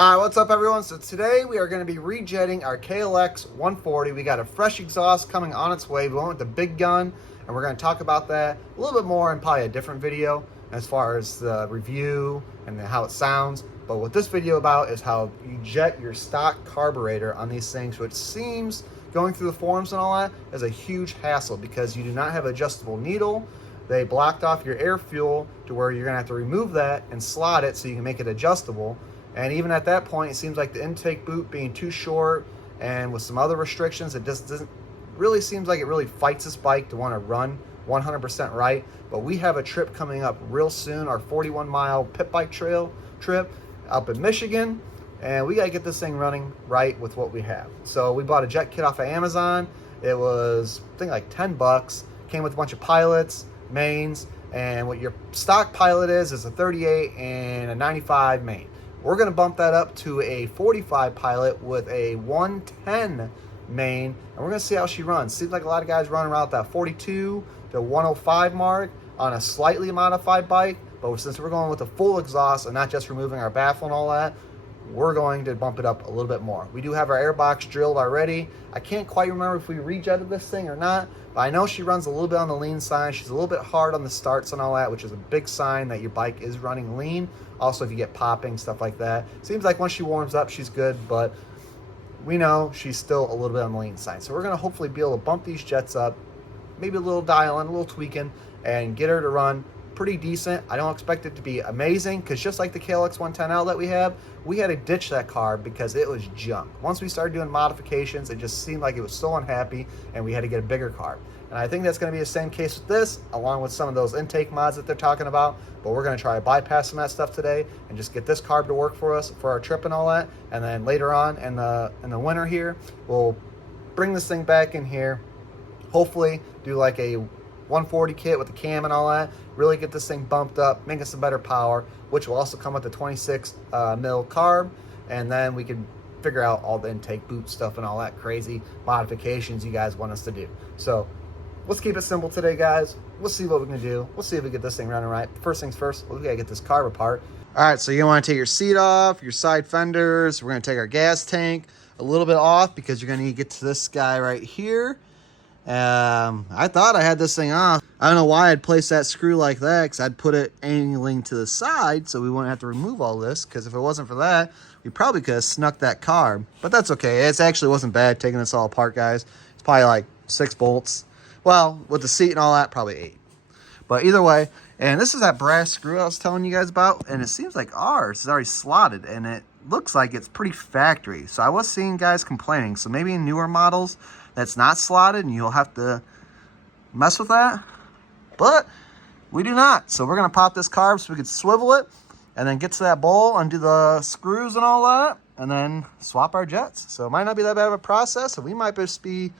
What's up everyone? So today we are going to be rejetting our Klx140. We got a fresh exhaust coming on its way. We went with the big gun, and we're going to talk about that a little bit more in probably a different video as far as the review and how it sounds. But what this video about is how you jet your stock carburetor on these things, which seems, going through the forums and all that, is a huge hassle because you do not have adjustable needle. They blocked off your air fuel to where you're going to have to remove that and slot it so you can make it adjustable. And even at that point, it seems like the intake boot being too short and with some other restrictions, it just doesn't really seems like it really fights this bike to want to run 100% right. But we have a trip coming up real soon, our 41-mile pit bike trail trip up in Michigan, and we got to get this thing running right with what we have. So we bought a jet kit off of Amazon. It was, I think, like 10 bucks. Came with a bunch of pilots, mains, and what your stock pilot is a 38 and a 95 main. We're going to bump that up to a 45 pilot with a 110 main, and we're going to see how she runs. Seems like a lot of guys run around that 42 to 105 mark on a slightly modified bike, but since we're going with a full exhaust and not just removing our baffle and all that, we're going to bump it up a little bit more. We do have our airbox drilled already. I can't quite remember if we rejetted this thing or not, but I know she runs a little bit on the lean side. She's a little bit hard on the starts and all that, which is a big sign that your bike is running lean. Also, if you get popping, stuff like that. Seems like once she warms up, she's good, but we know she's still a little bit on the lean side. So we're going to hopefully be able to bump these jets up, maybe a little dialing, a little tweaking, and get her to run pretty decent. I don't expect it to be amazing because just like the Klx110L that we have, we had to ditch that carb because it was junk. Once we started doing modifications, it just seemed like it was so unhappy and we had to get a bigger carb. And I think that's going to be the same case with this, along with some of those intake mods that they're talking about. But we're going to try to bypass some of that stuff today and just get this carb to work for us for our trip and all that. And then later on in the winter here, we'll bring this thing back in here, hopefully do like a 140 kit with the cam and all that, really get this thing bumped up, make it some better power, which will also come with the 26 mil carb, and then we can figure out all the intake boot stuff and all that crazy modifications you guys want us to do. So let's keep it simple today, guys. We'll see what we can do. We'll see if we get this thing running right. First things first, we gotta get this carb apart. All right, so you want to take your seat off, your side fenders. We're gonna take our gas tank a little bit off because you're gonna need to get to this guy right here. I thought I had this thing off. I don't know why I'd place that screw like that, because I'd put it angling to the side so we wouldn't have to remove all this, because if it wasn't for that, we probably could have snuck that carb. But that's okay. It actually wasn't bad taking this all apart, guys. It's probably like 6 bolts. Well, with the seat and all that, probably 8. But either way, and this is that brass screw I was telling you guys about, and it seems like ours is already slotted, and it looks like it's pretty factory. So I was seeing guys complaining. So maybe in newer models, that's not slotted and you'll have to mess with that, but we do not. So we're going to pop this carb so we can swivel it and then get to that bowl, undo the screws and all that, and then swap our jets. So it might not be that bad of a process, and we might just be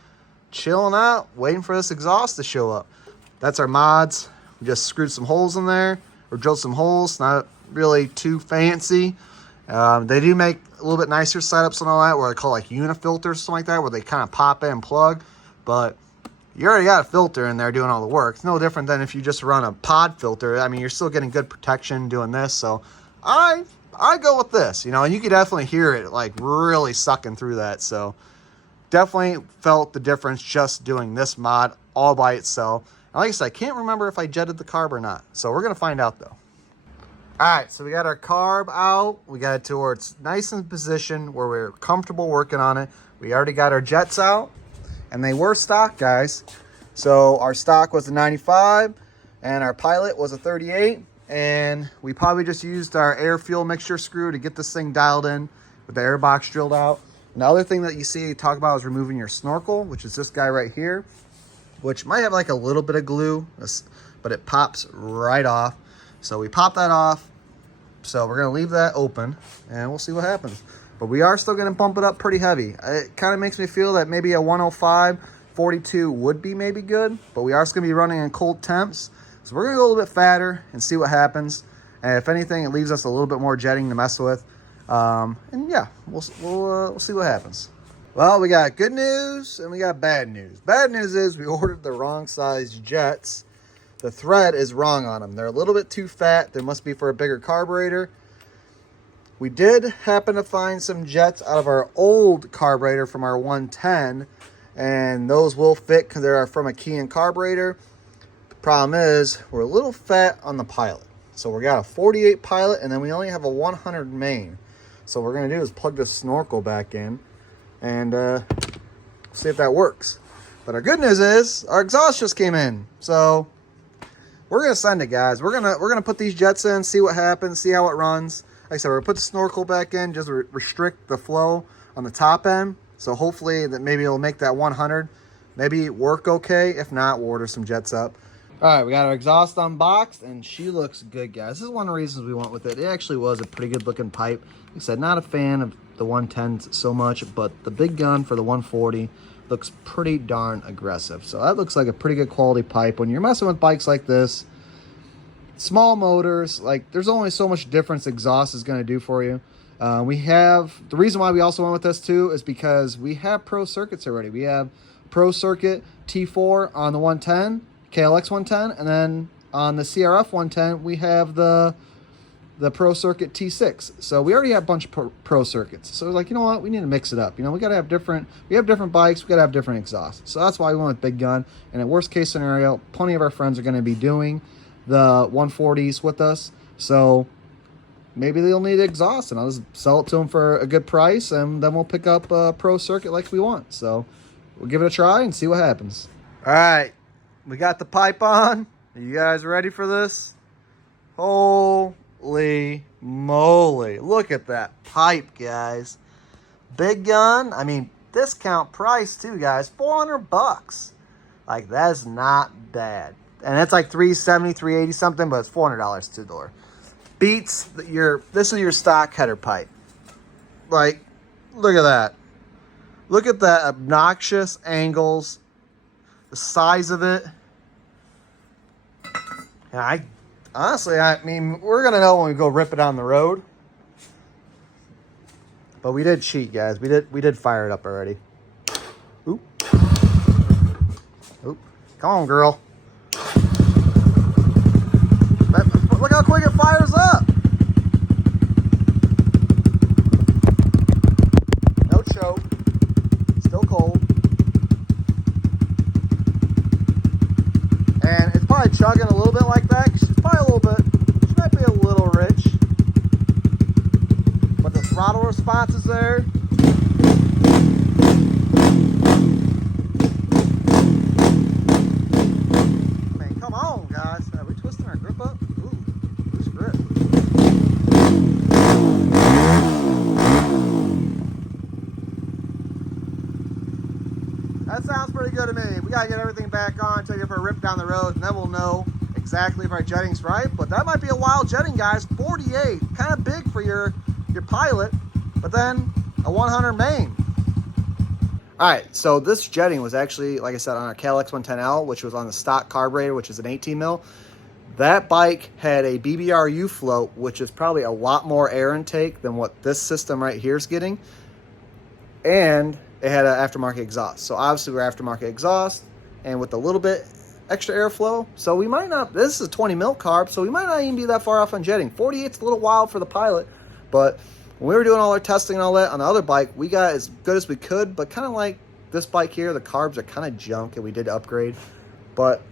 chilling out waiting for this exhaust to show up. That's our mods. We just screwed some holes in there, or drilled some holes, not really too fancy. They do make a little bit nicer setups and all that, where they call like unifilters or something like that, where they kind of pop in and plug. But you already got a filter in there doing all the work. It's no different than if you just run a pod filter. I mean, you're still getting good protection doing this. So I go with this, you know, and you could definitely hear it like really sucking through that. So definitely felt the difference just doing this mod all by itself. And like I said, I can't remember if I jetted the carb or not. So we're going to find out though. All right, so we got our carb out. We got it to where it's nice in position, where we're comfortable working on it. We already got our jets out, and they were stock, guys. So our stock was a 95, and our pilot was a 38, and we probably just used our air fuel mixture screw to get this thing dialed in with the airbox drilled out. And the other thing that you see talk about is removing your snorkel, which is this guy right here, which might have like a little bit of glue, but it pops right off. So we pop that off. So we're going to leave that open, and we'll see what happens. But we are still going to bump it up pretty heavy. It kind of makes me feel that maybe a 105, 42 would be maybe good. But we are going to be running in cold temps. So we're going to go a little bit fatter and see what happens. And if anything, it leaves us a little bit more jetting to mess with. And yeah, we'll see what happens. Well, we got good news and we got bad news. Bad news is we ordered the wrong size jets. The thread is wrong on them. They're a little bit too fat. They must be for a bigger carburetor. We did happen to find some jets out of our old carburetor from our 110, and those will fit because they're from a Key carburetor. The problem is we're a little fat on the pilot. So we got a 48 pilot, and then we only have a 100 main. So what we're going to do is plug this snorkel back in and see if that works. But our good news is our exhaust just came in. So we're going to send it, guys. We're going to put these jets in, see what happens, see how it runs. Like I said, we're going to put the snorkel back in, just restrict the flow on the top end. So hopefully that maybe it'll make that 100 maybe work okay. If not, we'll order some jets up. All right, we got our exhaust unboxed, and she looks good, guys. This is one of the reasons we went with it. It actually was a pretty good-looking pipe. Like I said, not a fan of the 110s so much, but the big gun for the 140 looks pretty darn aggressive. So that looks like a pretty good quality pipe. When you're messing with bikes like this, small motors, like there's only so much difference exhaust is going to do for you. The reason why we also went with this too is because we have pro circuits already. We have pro circuit T4 on the 110, KLX 110, and then on the CRF 110 we have the pro circuit T6. So we already have a bunch of pro circuits. So we're like, you know what, we need to mix it up. You know, we have different bikes, we gotta have different exhausts. So that's why we went with big gun. And at worst case scenario, plenty of our friends are going to be doing the 140s with us. So maybe they'll need exhaust, and I'll just sell it to them for a good price, and then we'll pick up a pro circuit like we want. So we'll give it a try and see what happens. All right, we got the pipe on. Are you guys ready for this? Holy moly. Look at that pipe, guys. Big gun. I mean, discount price too, guys. $400. Like, that's not bad. And it's like $370, $380 something, but it's $400 to the door. Beats this is your stock header pipe. Like, look at that. Look at that obnoxious angles. The size of it. And I mean, we're gonna know when we go rip it on the road. But we did cheat, guys. We did fire it up already. Oop. Oop. Come on, girl. Look how quick it fires up. No choke. Still cold. And it's probably chugging a little bit like that. She's probably a little bit, she might be a little rich. But the throttle response is there. I mean, come on, guys. Are we twisting our grip up? Ooh, loose grip. That sounds pretty good to me. We gotta get everything back on, take it for a rip down the road, and then we'll know exactly if our jetting's right. But that might be a wild jetting, guys. 48, kind of big for your pilot, but then a 100 main. All right, so this jetting was actually, like I said, on our Klx 110L, which was on the stock carburetor, which is an 18 mil. That bike had a BBRU float, which is probably a lot more air intake than what this system right here is getting. And it had an aftermarket exhaust. So obviously we're aftermarket exhaust and with a little bit extra airflow. So we might not, this is a 20 mil carb, so we might not even be that far off on jetting. 48's a little wild for the pilot, but when we were doing all our testing and all that on the other bike, we got as good as we could, but kind of like this bike here, the carbs are kind of junk and we did upgrade. But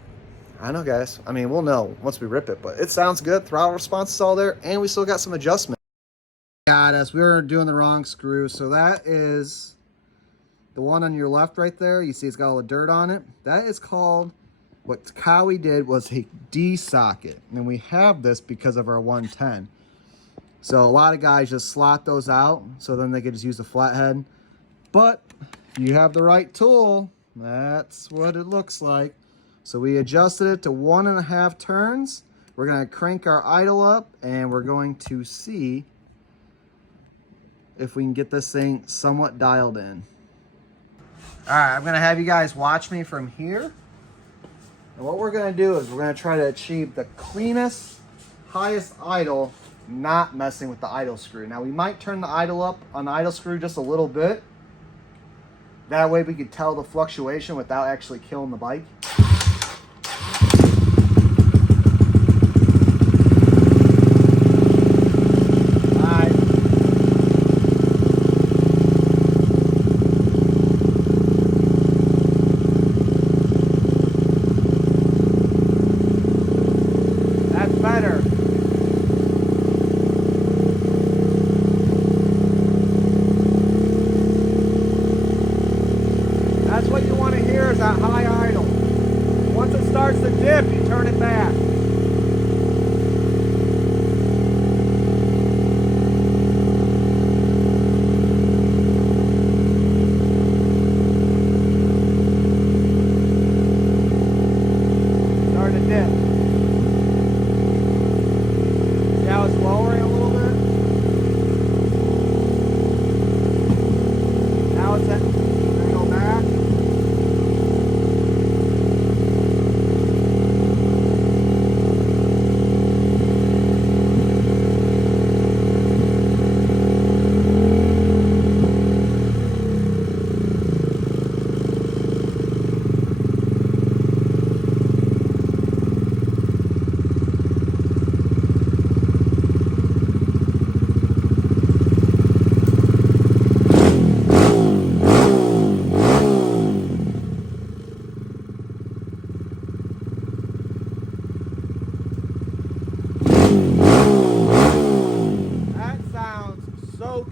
I don't know, guys. I mean, we'll know once we rip it, but it sounds good. Throttle response is all there, and we still got some adjustment. Got us. We were doing the wrong screw. So that is the one on your left right there. You see it's got all the dirt on it. That is called, what Cowie did was he de-socket. And we have this because of our 110. So a lot of guys just slot those out, so then they can just use the flathead. But if you have the right tool, that's what it looks like. So we adjusted it to 1.5 turns. We're going to crank our idle up, and we're going to see if we can get this thing somewhat dialed in. All right, I'm going to have you guys watch me from here. And what we're going to do is we're going to try to achieve the cleanest, highest idle, not messing with the idle screw. Now, we might turn the idle up on the idle screw just a little bit. That way we can tell the fluctuation without actually killing the bike.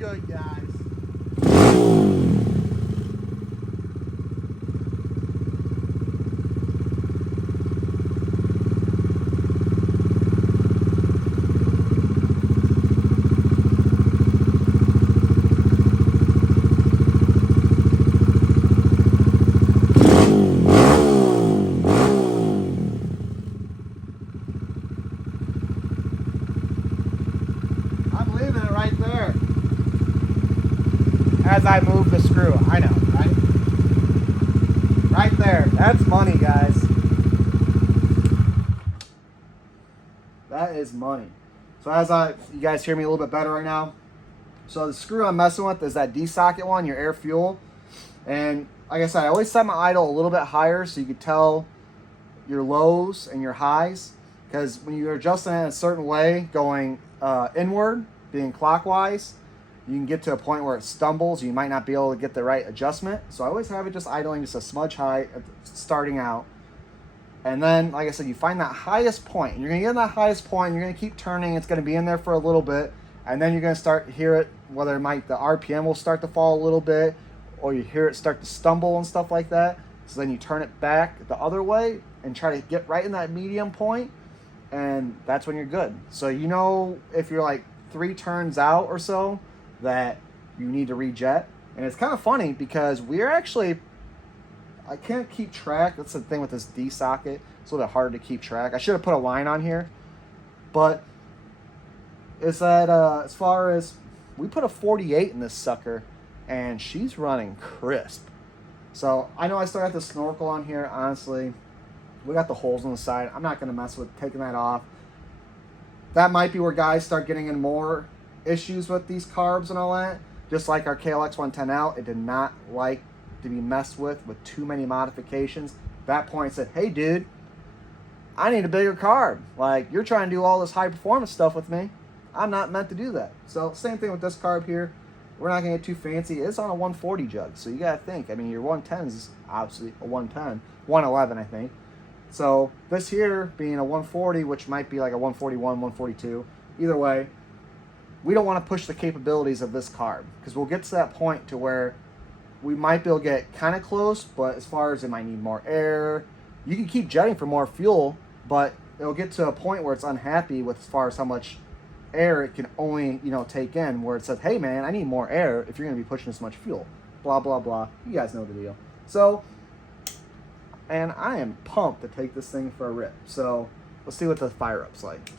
good, guys. I'm leaving it right there as I move the screw. I know, right? Right there. That's money, guys. That is money. So you guys hear me a little bit better right now. So the screw I'm messing with is that D-socket one, your air fuel. And like I said, I always set my idle a little bit higher so you can tell your lows and your highs. Because when you're adjusting it in a certain way, going inward, being clockwise, you can get to a point where it stumbles. You might not be able to get the right adjustment. So I always have it just idling just a smudge high starting out. And then, like I said, you find that highest point. And you're going to get in that highest point. And you're going to keep turning. It's going to be in there for a little bit. And then you're going to start to hear it, whether the RPM will start to fall a little bit, or you hear it start to stumble and stuff like that. So then you turn it back the other way and try to get right in that medium point. And that's when you're good. So you know if you're like 3 turns out or so that you need to rejet. And it's kind of funny because we're actually, I can't keep track. That's the thing with this D socket. It's a little bit hard to keep track. I should have put a line on here. But it's that as far as, we put a 48 in this sucker and she's running crisp. So I know I still got the snorkel on here, honestly. We got the holes on the side. I'm not going to mess with taking that off. That might be where guys start getting in more issues with these carbs and all that. Just like our Klx110L, it did not like to be messed with too many modifications. At that point, I said, hey, dude, I need a bigger carb. Like, you're trying to do all this high performance stuff with me. I'm not meant to do that. So same thing with this carb here. We're not going to get too fancy. It's on a 140 jug, so you got to think. I mean, your 110 is obviously a 110, 111, I think. So this here being a 140, which might be like a 141, 142, either way, we don't want to push the capabilities of this carb because we'll get to that point to where we might be able to get kind of close, but as far as it might need more air, you can keep jetting for more fuel, but it'll get to a point where it's unhappy with as far as how much air it can only, take in, where it says, hey man, I need more air if you're going to be pushing this much fuel, blah, blah, blah. You guys know the deal. So, and I am pumped to take this thing for a rip. So let's see what the fire up's like.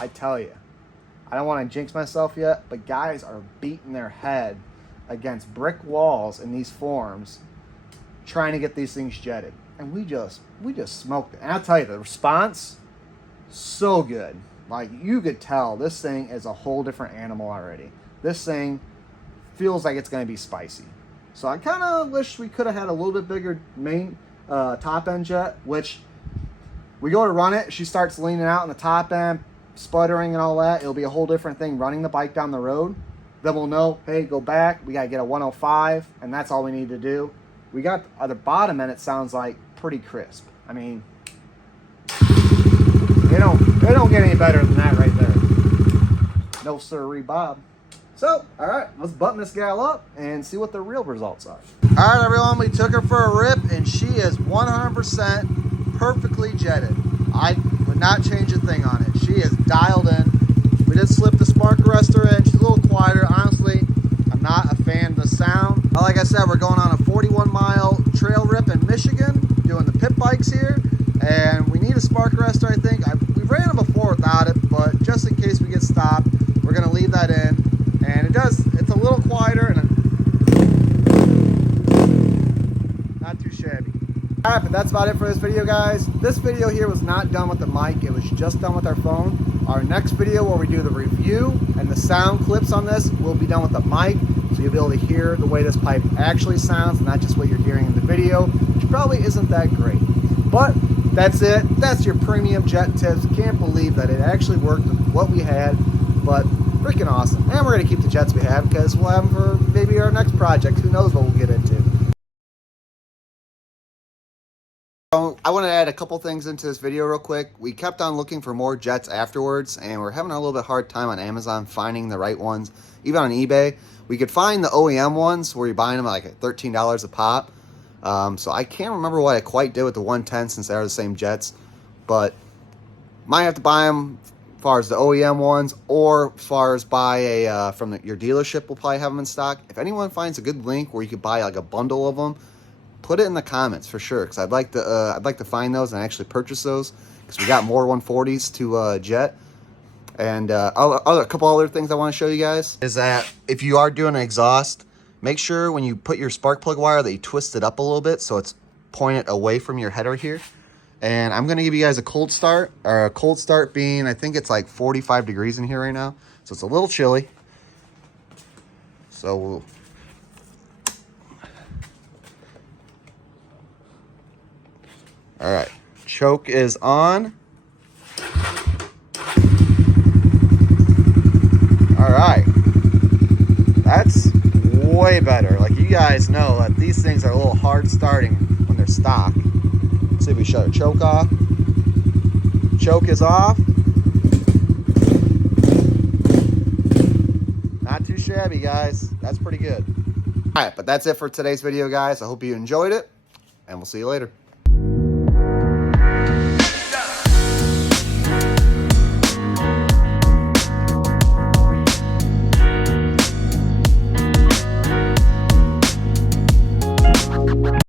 I tell you, I don't want to jinx myself yet, but guys are beating their head against brick walls in these forums trying to get these things jetted. And we just smoked it. And I'll tell you, the response, so good. Like, you could tell this thing is a whole different animal already. This thing feels like it's going to be spicy. So I kind of wish we could have had a little bit bigger main top end jet, which we go to run it. She starts leaning out in the top end, sputtering and all that. It'll be a whole different thing running the bike down the road. Then we'll know, hey, go back. We got to get a 105, and that's all we need to do. We got the bottom end, it sounds like pretty crisp. I mean, they don't get any better than that right there. No sirree, Bob. So, all right, let's button this gal up and see what the real results are. All right, everyone, we took her for a rip, and she is 100% perfectly jetted. I would not change a thing on it. She is dialed in. We did slip the spark arrestor in. She's a little quieter. Honestly, I'm not a fan of the sound. Like I said, we're going on a 41-mile trail rip in Michigan, doing the pit bikes here, and we need a spark arrestor, I think. We've ran them before without it, but just in case we get stopped, we're going to leave that in. And it's a little quieter and not too shabby. All right, but that's about it for this video, guys. This video here was not done with the mic. It was just done with our phone. Our next video where we do the review and the sound clips on this will be done with the mic. So you'll be able to hear the way this pipe actually sounds, not just what you're hearing in the video, which probably isn't that great. But that's it. That's your premium jet tips. Can't believe that it actually worked with what we had, but freaking awesome. And we're going to keep the jets we have because we'll have them for maybe our next project. Who knows what we'll get into. So I want to add a couple things into this video real quick. We kept on looking for more jets afterwards, and we're having a little bit hard time on Amazon finding the right ones. Even on eBay, we could find the OEM ones where you're buying them at like $13 a pop. So I can't remember what I quite did with the 110 since they are the same jets, but might have to buy them as far as the OEM ones, or as far as buy a from your dealership will probably have them in stock. If anyone finds a good link where you could buy like a bundle of them, put it in the comments for sure, because I'd like to find those and actually purchase those, because we got more 140s to jet. And a couple other things I want to show you guys is that if you are doing an exhaust, make sure when you put your spark plug wire that you twist it up a little bit so it's pointed away from your header here. And I'm going to give you guys a cold start, or a cold start being, I think it's like 45 degrees in here right now, so it's a little chilly. So we'll all right, choke is on. All right, that's way better. Like, you guys know that these things are a little hard starting when they're stock. Let's see if we shut our choke off. Choke is off. Not too shabby, guys. That's pretty good. All right, but that's it for today's video, guys. I hope you enjoyed it, and we'll see you later.